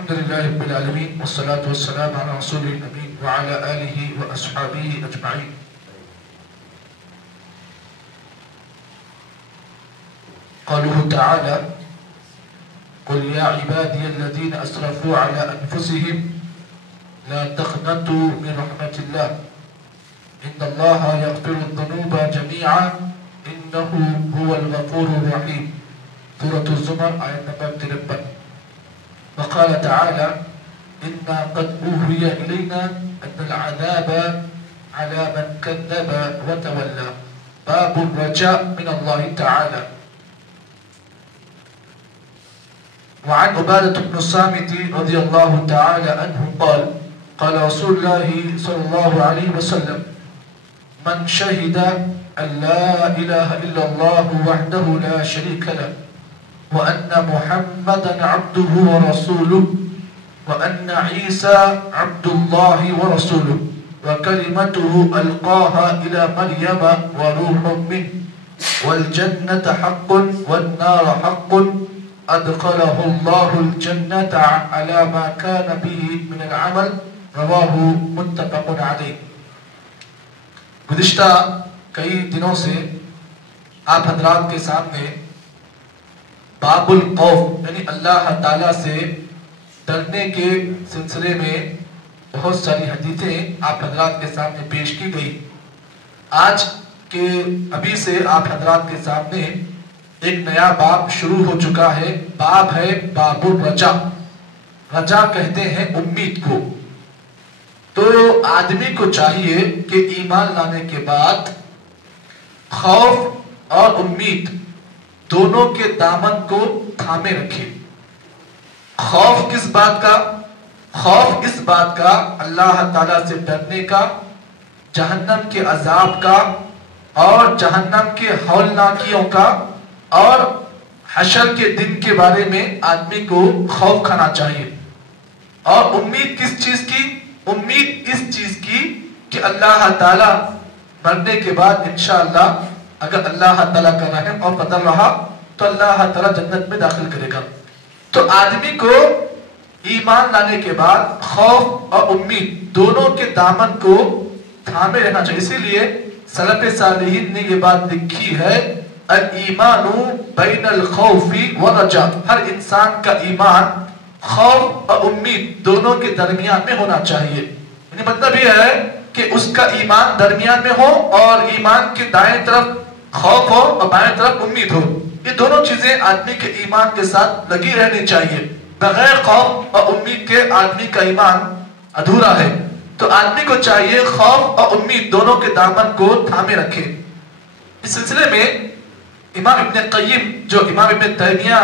الحمد لله رب العالمين والصلاة والسلام على رسول الأمين وعلى آله وأصحابه أجمعين. قوله تعالى: قل يا عبادي الذين أسرفوا على أنفسهم لا تقنطوا من رحمة الله إن الله يغفر الذنوب جميعا إنه هو الغفور الرحيم. سورة الزمر آية نمبر 53. وقال تعالى: إنا قد أوحي إلينا أن العذاب على من كذب وتولى. باب الرجاء من الله تعالى. وعن عبادة بن الصامت رضي الله تعالى عنه قال: قال رسول الله صلى الله عليه وسلم: من شهد أن لا إله إلا الله وحده لا شريك له وأن محمدا عبده ورسوله وأن عيسى عبد الله ورسوله وكلمته ألقاها إلى مريم وروح منه والجنة حق والنار حق أدخله الله الجنة على ما كان به من العمل. رواہ متفق علیہ. گزشتہ کئی دنوں سے آپ حضرات کے سامنے باب الخوف یعنی اللہ تعالیٰ سے ڈرنے کے سلسلے میں بہت ساری حدیثیں آپ حضرات کے سامنے پیش کی گئی. آج کے ابھی سے آپ حضرات کے سامنے ایک نیا باب شروع ہو چکا ہے. باب ہے باب الرجا. رجا کہتے ہیں امید کو. تو آدمی کو چاہیے کہ ایمان لانے کے بعد خوف اور امید دونوں کے دامن کو تھامے رکھے. خوف کس بات کا؟ خوف اس بات کا اللہ تعالیٰ سے ڈرنے کا، جہنم کے عذاب کا اور جہنم کے ہولناکیوں کا اور حشر کے دن کے بارے میں آدمی کو خوف کھانا چاہیے. اور امید کس چیز کی؟ امید اس چیز کی کہ اللہ تعالیٰ مرنے کے بعد انشاءاللہ اگر اللہ تعالیٰ کا رحم اور فضل رہا تو اللہ تعالیٰ جنت میں داخل کرے گا. تو آدمی کو ایمان لانے کے بعد خوف اور امید دونوں کے دامن کو تھامے رہنا چاہیے. اسی لیے سلف صالحین نے یہ بات لکھی ہے: الایمان بین الخوف والرجاء. ہر انسان کا ایمان خوف اور امید دونوں کے درمیان میں ہونا چاہیے. یعنی مطلب یہ ہے کہ اس کا ایمان درمیان میں ہو اور ایمان کے دائیں طرف خوف ہو اور بائیں طرف امید ہو. یہ دونوں چیزیں آدمی کے ایمان کے ساتھ لگی رہنی چاہیے. بغیر خوف اور امید کے آدمی کا ایمان ادھورا ہے. تو آدمی کو چاہیے خوف اور امید دونوں کے دامن کو تھامے رکھے. اس سلسلے میں امام ابن قیم جو امام ابن تیمیہ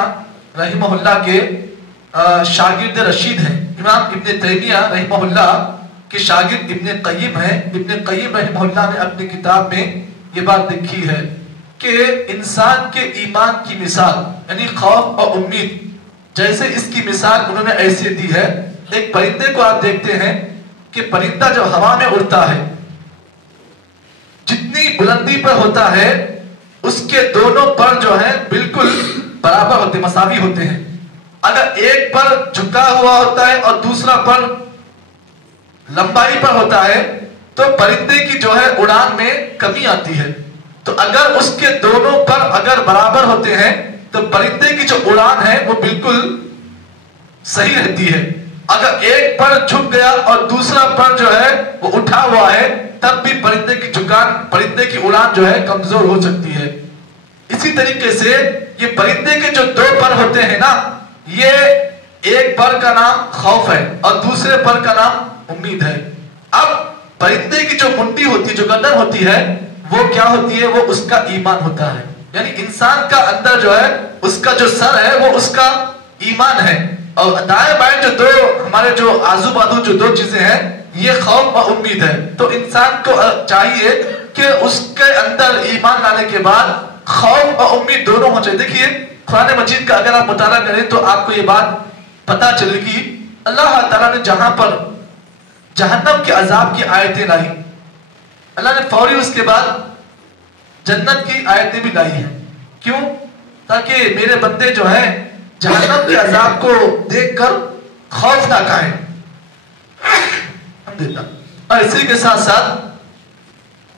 رحمہ اللہ کے شاگرد رشید ہیں، امام ابن تیمیہ رحمہ اللہ کے شاگرد ابن قیم ہیں. ابن قیم رحمہ اللہ نے اپنی کتاب میں یہ بات لکھی ہے کہ انسان کے ایمان کی مثال یعنی خوف اور امید جیسے اس کی مثال انہوں نے ایسے دی ہے. ایک پرندے کو آپ دیکھتے ہیں کہ پرندہ جب ہوا میں اڑتا ہے جتنی بلندی پر ہوتا ہے اس کے دونوں پر جو ہے بالکل برابر ہوتے، مساوی ہوتے ہیں. اگر ایک پر جھکا ہوا ہوتا ہے اور دوسرا پر لمبائی پر ہوتا ہے تو پرندے کی جو ہے اڑان میں کمی آتی ہے. تو اگر اس کے دونوں پر اگر برابر ہوتے ہیں تو پرندے کی جو اڑان ہے وہ بالکل صحیح رہتی ہے. اگر ایک پر جھک گیا اور دوسرا پر جو ہے وہ اٹھا ہوا ہے تب بھی پرندے کی اڑان جو ہے کمزور ہو سکتی ہے. اسی طریقے سے یہ پرندے کے جو دو پر ہوتے ہیں نا، یہ ایک پر کا نام خوف ہے اور دوسرے پر کا نام امید ہے. اب پرندے کی جو منڈی ہوتی ہے، جو گردن ہوتی ہے، وہ کیا ہوتی ہے؟ وہ اس کا ایمان ہوتا ہے. یعنی انسان کا اندر جو ہے اس کا جو سر ہے وہ اس کا ایمان ہے. اور دائیں بائیں جو دو ہمارے جو آزو بازو جو دو چیزیں ہیں یہ خوف اور امید ہے. تو انسان کو چاہیے کہ اس کے اندر ایمان لانے کے بعد خوف اور امید دونوں ہو چاہیے. دیکھیے قرآن مجید کا اگر آپ مطالعہ کریں تو آپ کو یہ بات پتا چلے گی اللہ تعالیٰ نے جہاں پر جہنم کے عذاب کی آیتیں لائی، اللہ نے فوری اس کے بعد جنت کی آیتیں بھی لائی ہیں. کیوں؟ تاکہ میرے بندے جو ہیں جہنم کے عذاب کو دیکھ کر خوف نہ کھائیں. اور اسی کے ساتھ ساتھ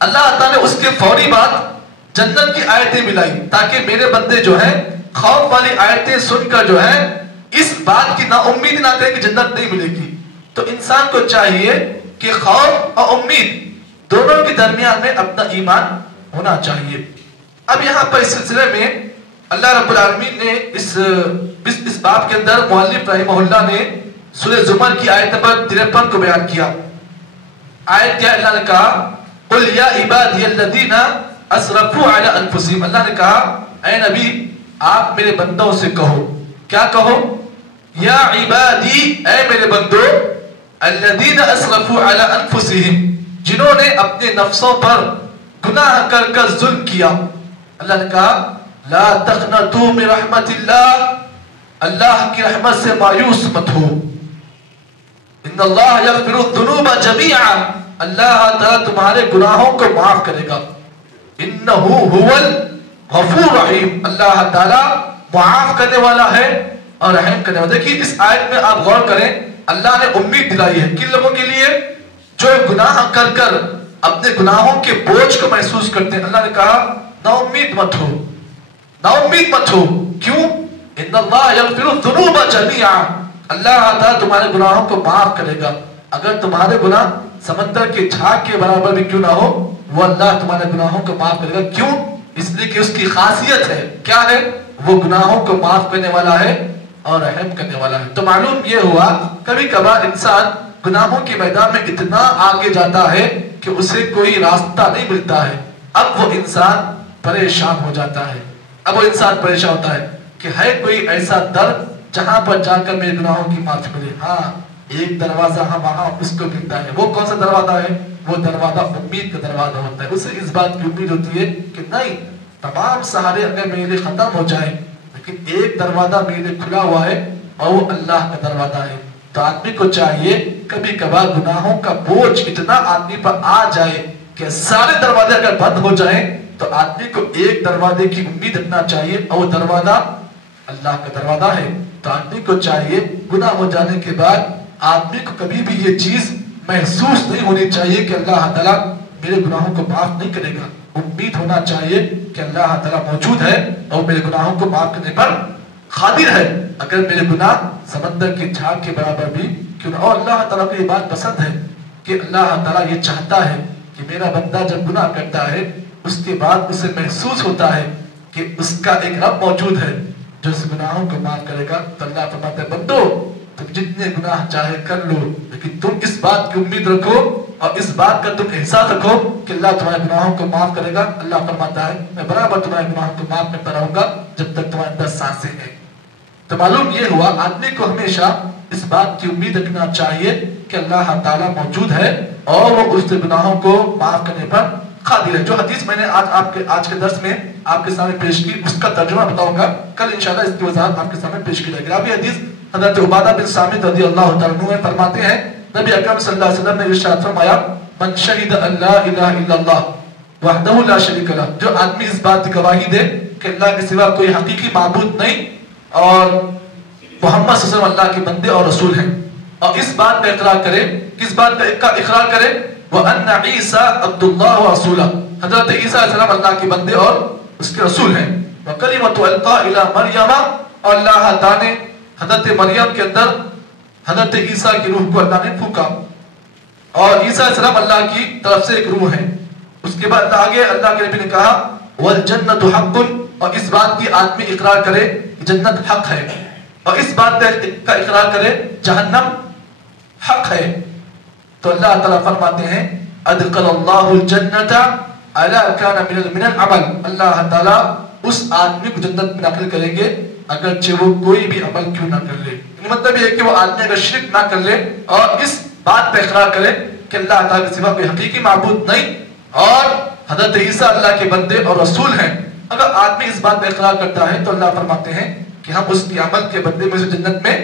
اللہ تعالیٰ نے اس کے فوری بعد جنت کی آیتیں ملائی تاکہ میرے بندے جو ہیں خوف والی آیتیں سن کر جو ہے اس بات کی نا امید نہ کریں کہ جنت نہیں ملے گی. تو انسان کو چاہیے کہ خوف اور امید دونوں کے درمیان میں اپنا ایمان ہونا چاہیے. اب یہاں پر اس سلسلے میں اللہ رب العالمین نے اس باب کے اندر مؤلف رحمہ اللہ نے سورہ زمر کی آیت نمبر 53 کو بیان کیا. آیت کیا اللہ نے کہا قل یا عبادی الذین اسرفوا علی انفسہم. اللہ نے کہا اے نبی آپ میرے بندوں سے کہو, کیا کہو؟ یا عبادی اے میرے بندو الذین اسرفوا علی انفسہم جنہوں نے اپنے نفسوں پر گناہ کر کر ظلم کیا. اللہ نے کہا لا تقنطوا من رحمت اللہ, اللہ کی رحمت سے مایوس مت ہو. ان اللہ یغفر الذنوب جميعا, اللہ تعالیٰ تمہارے گناہوں کو معاف کرے گا. انہ هو الغفور الرحیم, اللہ تعالیٰ معاف کرنے والا ہے اور رحم کرنے والا. دیکھیے اس آیت میں آپ غور کریں, اللہ نے امید دلائی ہے کن لوگوں کے لیے؟ جو گناہ کر کر اپنے گناہوں کے بوجھ کو محسوس کرتے ہیں. اللہ نے کہا نا امید مت ہو, نا امید مت ہو. کیوں؟ ان اللہ یغفر الذنوب جميعا, اللہ تعالیٰ تمہارے گناہوں کو معاف کرے گا. اگر تمہارے گناہ سمندر کے جھاگ کے برابر بھی کیوں نہ ہو, وہ اللہ تمہارے گناہوں کو معاف کرے گا. کیوں؟ اس لیے کہ اس کی خاصیت ہے, کیا ہے؟ وہ گناہوں کو معاف کرنے والا ہے اور رحم کرنے والا ہے. تو معلوم یہ ہوا کبھی کبھار انسان گناہوں کے میدان میں اتنا آگے جاتا ہے کہ اسے کوئی راستہ نہیں ملتا ہے. اب وہ انسان پریشان ہو جاتا ہے, اب وہ انسان پریشان ہوتا ہے کہ ہے کوئی ایسا در جہاں پر جا کر میرے گناہوں کی معافی ملے. ہاں ایک دروازہ ہم وہاں اس کو ملتا ہے. وہ کون سا دروازہ ہے؟ وہ دروازہ امید کا دروازہ ہوتا ہے. اسے اس بات کی امید ہوتی ہے کہ نہیں, تمام سہارے اگر میرے لیے ختم ہو جائیں لیکن ایک دروازہ میرے لیے کھلا ہوا ہے اور وہ اللہ کا دروازہ ہے. تو آدمی کو چاہیے کبھی کبھار گناہوں کا بوجھ اتنا آدمی پر آ جائے کہ سارے دروازے اگر بند ہو جائیں تو آدمی کو ایک دروازے کی امید رکھنا چاہیے اور وہ دروازہ اللہ کا دروازہ ہے. تو آدمی کو چاہیے گناہ ہو جانے کے بعد آدمی کو کبھی بھی یہ چیز محسوس نہیں ہونی چاہیے کہ اللہ تعالیٰ میرے گناہوں کو معاف نہیں کرے گا. امید ہونا چاہیے کہ اللہ تعالیٰ موجود ہے اور میرے گناہوں کو معاف کرنے پر قادر ہے. اگر میرے گناہ سمندر کے جھاگ کے برابر بھی کیوں نہ, اور اللہ تعالیٰ کو یہ بات پسند ہے کہ اللہ تعالیٰ یہ چاہتا ہے کہ میرا بندہ جب گناہ کرتا ہے اس کے بعد اسے محسوس ہوتا ہے کہ اس کا ایک رب موجود ہے جو اس گناہوں کو معاف کرے گا. تو اللہ فرماتا ہے بندو تم جتنے گناہ چاہے کر لو لیکن تم اس بات کی امید رکھو اور اس بات کا تم احساس رکھو کہ اللہ تمہارے گناہوں کو معاف کرے گا. اللہ فرماتا ہے میں برابر تمہارے گناہوں کو معاف کرتا رہوں گا جب تک تمہارے اندر سانسیں ہیں. تو معلوم یہ ہوا آدمی کو ہمیشہ اس بات کی امید رکھنا چاہیے کہ اللہ تعالیٰ موجود ہے اور وہ اس گناہوں کو معاف کرنے پر قادر ہے. جو حدیث میں نے آج کے درس میں آپ کے سامنے پیش کی اس کا ترجمہ بتاؤں گا, کل انشاءاللہ اس کی وضاحت آپ کے سامنے پیش کی جائے گی. اب یہ حدیث حضرت عبادہ بن صامت رضی اللہ تعالیٰ عنہ فرماتے ہیں نبی اکرم صلی اللہ علیہ وسلم نے ارشاد فرمایا من شہد اللہ الہ الا اللہ وحدہ لا شریک لہ, جو آدمی اس بات کی گواہی دے کہ اللہ کے سوا کوئی حقیقی معبود نہیں اور محمد صلی اللہ علیہ وسلم اللہ کے بندے اور رسول ہیں, اور اس بات کا اقرار کرے, کس بات کا اقرار کرے؟ وَأَنَّ عِيسَىٰ عَبْدُ اللَّهُ وَرَسُولُهُ, حضرت عیسیٰ علیہ السلام اللہ کے بندے اور اس کے رسول ہیں. وَكَلِمَةُ أَلْقَىٰ إِلَىٰ مَرْيَمَ, اور اللہ تعالیٰ نے حضرت مریم کے اندر حضرت عیسیٰ کی روح کو اللہ نے پھونکا, اور عیسیٰ علیہ السلام اللہ کی طرف سے ایک روح ہے. اس کے بعد آگے اللہ کے نبی نے کہا وَالْجَنَّةُ حَقٌ, اور اس بات کی آدمی اقرار کرے جنت حق ہے, اور اس بات کا اقرار کرے جہنم حق ہے. تو اللہ تعالیٰ فرماتے ہیں ادخل اللہ الجنت علی کان من العمل, اللہ تعالیٰ اس آدمی کو جنت میں داخل کریں گے اگرچہ وہ کوئی بھی عمل کیوں نہ کر لے. مطلب یہ ہے کہ وہ آدمی اگر شرک نہ کر لے اور اس بات پہ اقرار کرے کہ اللہ تعالیٰ کے سوا کوئی حقیقی معبود نہیں اور حضرت عیسیٰ اللہ کے بندے اور رسول ہیں, اگر آدمی اس بات پہ اقرار کرتا ہے تو اللہ فرماتے ہیں کہ ہم اس کے عمل کے بدلے میں سے جنت میں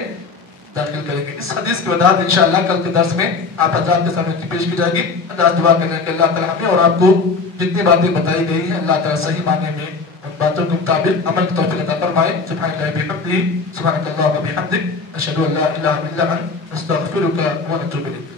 داخل کریں گے. اس حدیث کی وضاحت انشاءاللہ کل کے درس میں آپ حضرات کے سامنے پیش کی جائے گی. اللہ دعا کریں کہ اللہ تعالیٰ ہمیں اور آپ کو جتنی باتیں بتائی گئی ہیں اللہ تعالیٰ صحیح معنی میں ان باتوں کے مطابق عمل کی توفیق عطا فرمائے. سبحان اللہ بحمدہ سبحانک اللہم وبحمدک اشہد ان لا الہ الا انت استغفرک ونتوب الیک.